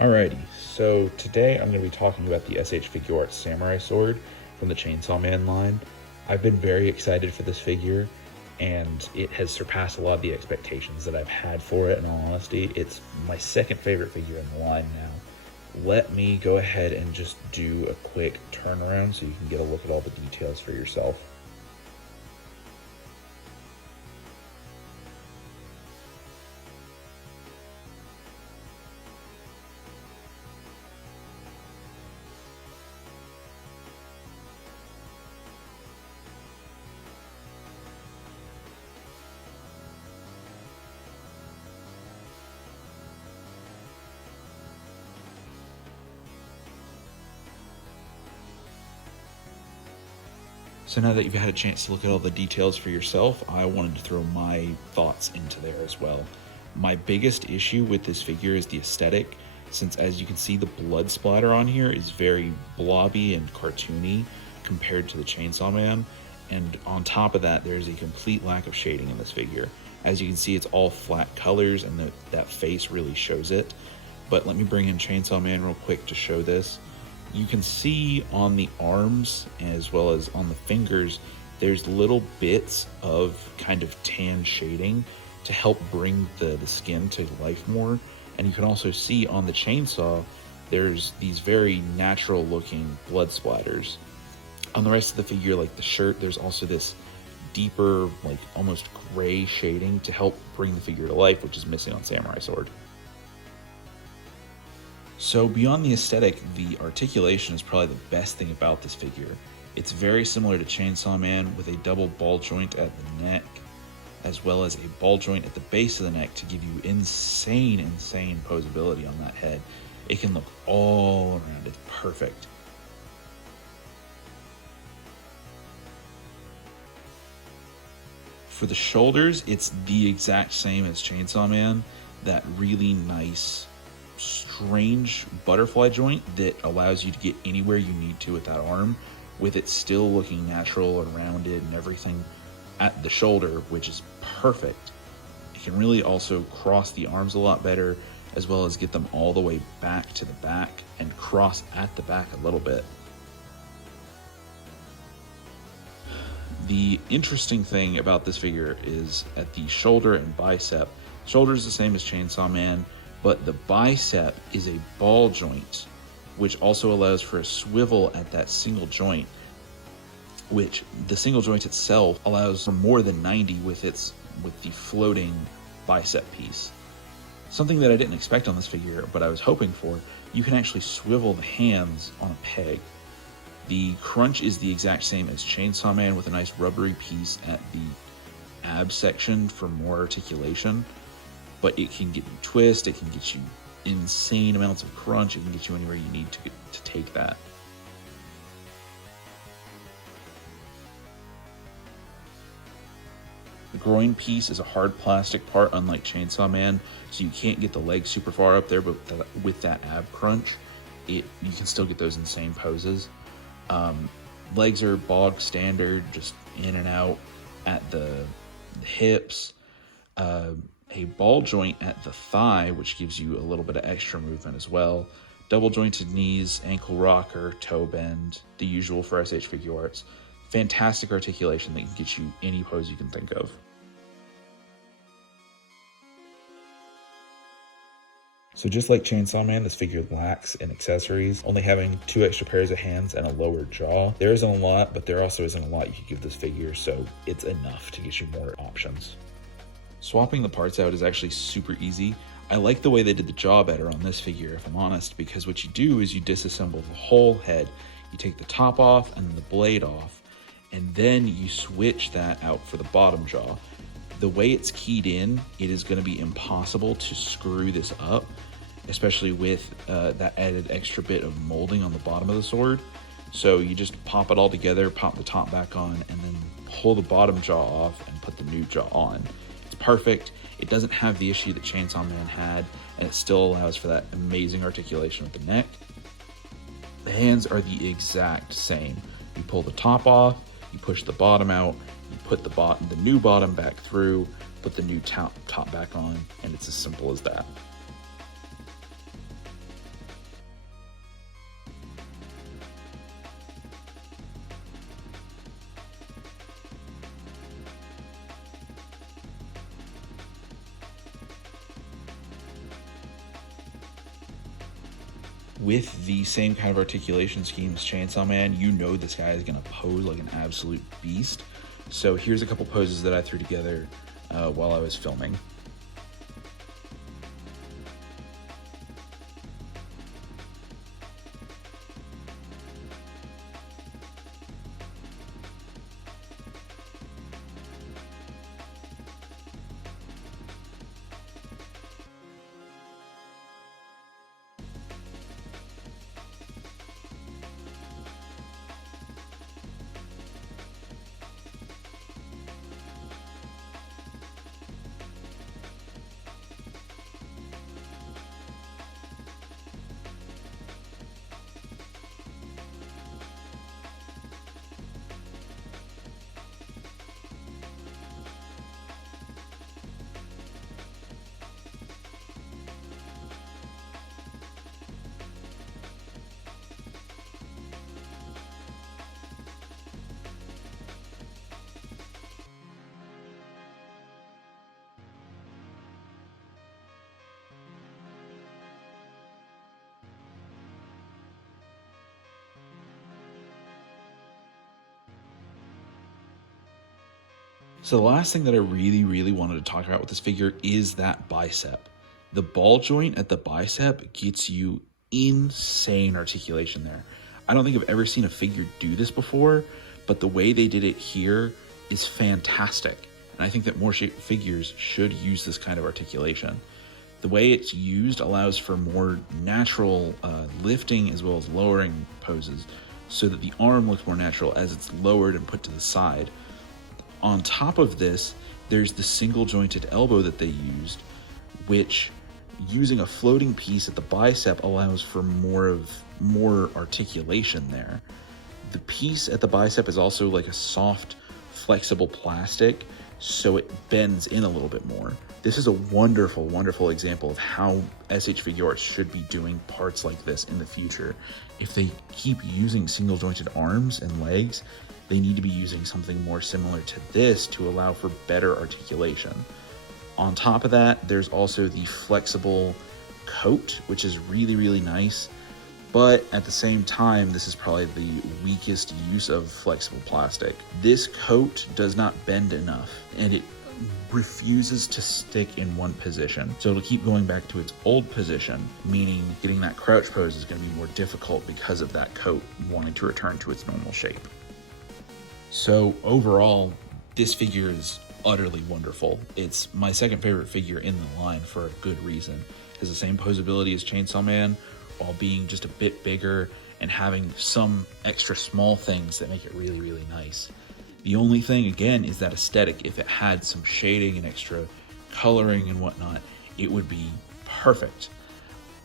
Alrighty, so today I'm going to be talking about the Figuarts Samurai Sword from the Chainsaw Man line. I've been very excited for this figure, and it has surpassed a lot of the expectations that I've had for it. In all honesty, it's my second favorite figure in the line now. Let me go ahead and just do a quick turnaround so you can get a look at all the details for yourself. So now that you've had a chance to look at all the details for yourself, I wanted to throw my thoughts into there as well. My biggest issue with this figure is the aesthetic, since as you can see the blood splatter on here is very blobby and cartoony compared to the Chainsaw Man, and on top of that there's a complete lack of shading in this figure. As you can see, it's all flat colors and that face really shows it. But let me bring in Chainsaw Man real quick to show this. You can see on the arms as well as on the fingers, there's little bits of kind of tan shading to help bring the skin to life more. And you can also see on the chainsaw, there's these very natural looking blood splatters. On the rest of the figure, like the shirt, there's also this deeper, like almost gray shading to help bring the figure to life, which is missing on Samurai Sword. So beyond the aesthetic, the articulation is probably the best thing about this figure. It's very similar to Chainsaw Man with a double ball joint at the neck, as well as a ball joint at the base of the neck to give you insane posability on that head. It can look all around, it's perfect. For the shoulders, it's the exact same as Chainsaw Man, that really nice strange butterfly joint that allows you to get anywhere you need to with that arm, with it still looking natural and rounded and everything at the shoulder, which is perfect. It can really also cross the arms a lot better, as well as get them all the way back to the back and cross at the back a little bit. The interesting thing about this figure is at the shoulder and bicep. Shoulder is the same as Chainsaw Man, but the bicep is a ball joint, which also allows for a swivel at that single joint, which the single joint itself allows for more than 90 with the floating bicep piece. Something that I didn't expect on this figure, but I was hoping for, you can actually swivel the hands on a peg. The crunch is the exact same as Chainsaw Man with a nice rubbery piece at the ab section for more articulation. But it can get you twist, it can get you insane amounts of crunch, it can get you anywhere you need to take that. The groin piece is a hard plastic part, unlike Chainsaw Man, so you can't get the legs super far up there, but with that ab crunch, you can still get those insane poses. Legs are bog standard, just in and out at the hips. A ball joint at the thigh, which gives you a little bit of extra movement as well. Double jointed knees, ankle rocker, toe bend, the usual for SH Figuarts. Fantastic articulation that can get you any pose you can think of. So just like Chainsaw Man, this figure lacks in accessories, only having 2 extra pairs of hands and a lower jaw. There isn't a lot, but there also isn't a lot you could give this figure, so it's enough to get you more options. Swapping the parts out is actually super easy. I like the way they did the jaw better on this figure, if I'm honest, because what you do is you disassemble the whole head. You take the top off and the blade off, and then you switch that out for the bottom jaw. The way it's keyed in, it is going to be impossible to screw this up, especially with that added extra bit of molding on the bottom of the sword. So you just pop it all together, pop the top back on, and then pull the bottom jaw off and put the new jaw on. It's perfect. It doesn't have the issue that Chainsaw Man had, and it still allows for that amazing articulation with the neck. The hands are the exact same. You pull the top off, you push the bottom out, you put the new bottom back through, put the new top back on, and it's as simple as that. With the same kind of articulation scheme as Chainsaw Man, you know this guy is going to pose like an absolute beast. So here's a couple poses that I threw together while I was filming. So the last thing that I really wanted to talk about with this figure is that bicep. The ball joint at the bicep gets you insane articulation there. I don't think I've ever seen a figure do this before, but the way they did it here is fantastic. And I think that more figures should use this kind of articulation. The way it's used allows for more natural lifting as well as lowering poses, so that the arm looks more natural as it's lowered and put to the side. On top of this, there's the single jointed elbow that they used, which using a floating piece at the bicep allows for more articulation there. The piece at the bicep is also like a soft, flexible plastic, so it bends in a little bit more. This is a wonderful example of how SH Figuarts should be doing parts like this in the future. If they keep using single jointed arms and legs, they need to be using something more similar to this to allow for better articulation. On top of that, there's also the flexible coat, which is really nice, but at the same time, this is probably the weakest use of flexible plastic. This coat does not bend enough, and it refuses to stick in one position. So it'll keep going back to its old position, meaning getting that crouch pose is going to be more difficult because of that coat wanting to return to its normal shape. So overall, this figure is utterly wonderful. It's my second favorite figure in the line for a good reason. It has the same posability as Chainsaw Man, while being just a bit bigger and having some extra small things that make it really nice. The only thing, again, is that aesthetic. If it had some shading and extra coloring and whatnot, it would be perfect.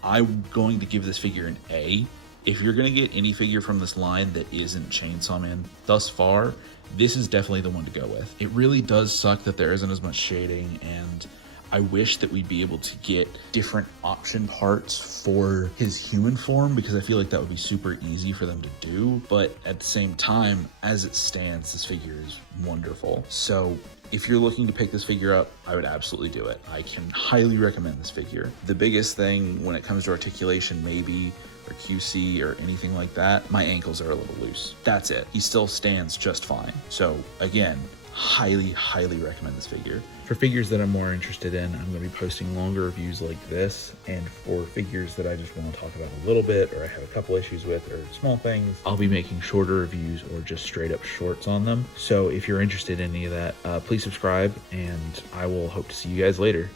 I'm going to give this figure an A. If you're going to get any figure from this line that isn't Chainsaw Man thus far, this is definitely the one to go with. It really does suck that there isn't as much shading, and I wish that we'd be able to get different option parts for his human form, because I feel like that would be super easy for them to do. But at the same time, as it stands, this figure is wonderful. So if you're looking to pick this figure up, I would absolutely do it. I can highly recommend this figure. The biggest thing when it comes to articulation, maybe, or QC or anything like that, my ankles are a little loose. That's it. He still stands just fine. So again, highly recommend this figure. For figures that I'm more interested in, I'm going to be posting longer reviews like this, and for figures that I just want to talk about a little bit, or I have a couple issues with, or small things, I'll be making shorter reviews or just straight up shorts on them. So if you're interested in any of that, please subscribe, and I will hope to see you guys later.